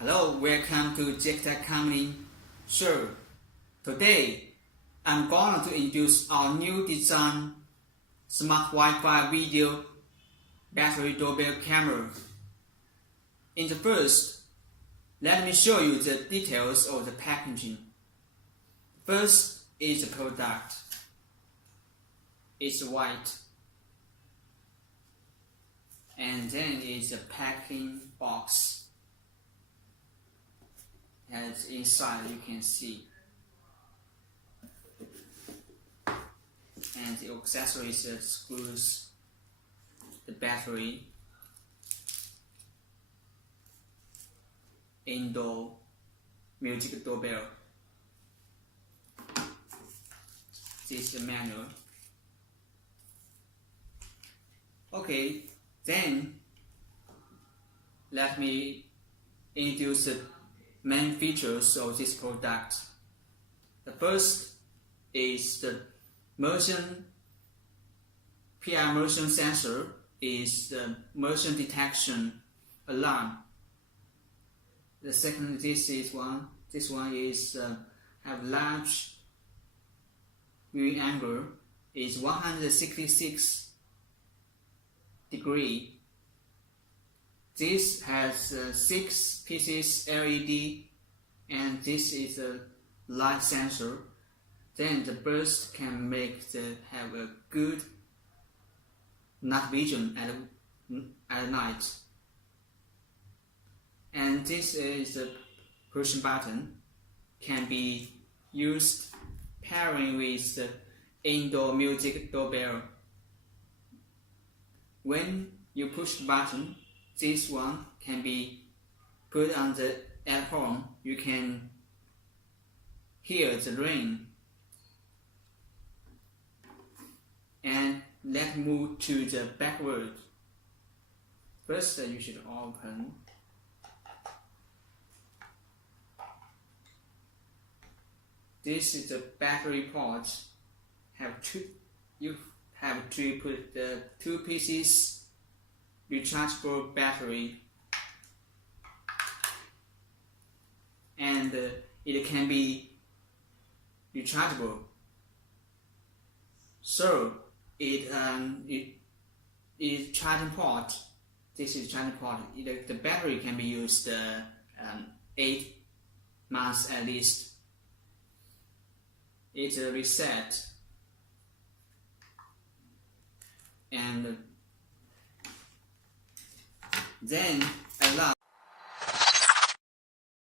Hello, welcome to Jxitech company. Sure, today I'm going to introduce our new design smart Wi-Fi video battery doorbell camera. In the first, let me show you the details of the packaging. First is the product. It's white. And then is the packing box. And inside you can see, and the accessories screws the battery, indoor music doorbell. This is the manual. Okay, then let me introduce the main features of this product. The first is the PI motion sensor, is the motion detection alarm. The second, this one is have large viewing angle, is 166 degree. This has 6 pieces LED, and this is a light sensor. Then the burst can have a good night vision at night. And this is a push button, can be used pairing with the indoor music doorbell. When you push the button, this one can be put on at home. You can hear the rain. And let's move to the backward. First, you should open. This is the battery port. You have to put the 2 pieces rechargeable battery, and it can be rechargeable. So it is charging port. This is charging port. The battery can be used 8 months at least. It's a reset, and then allow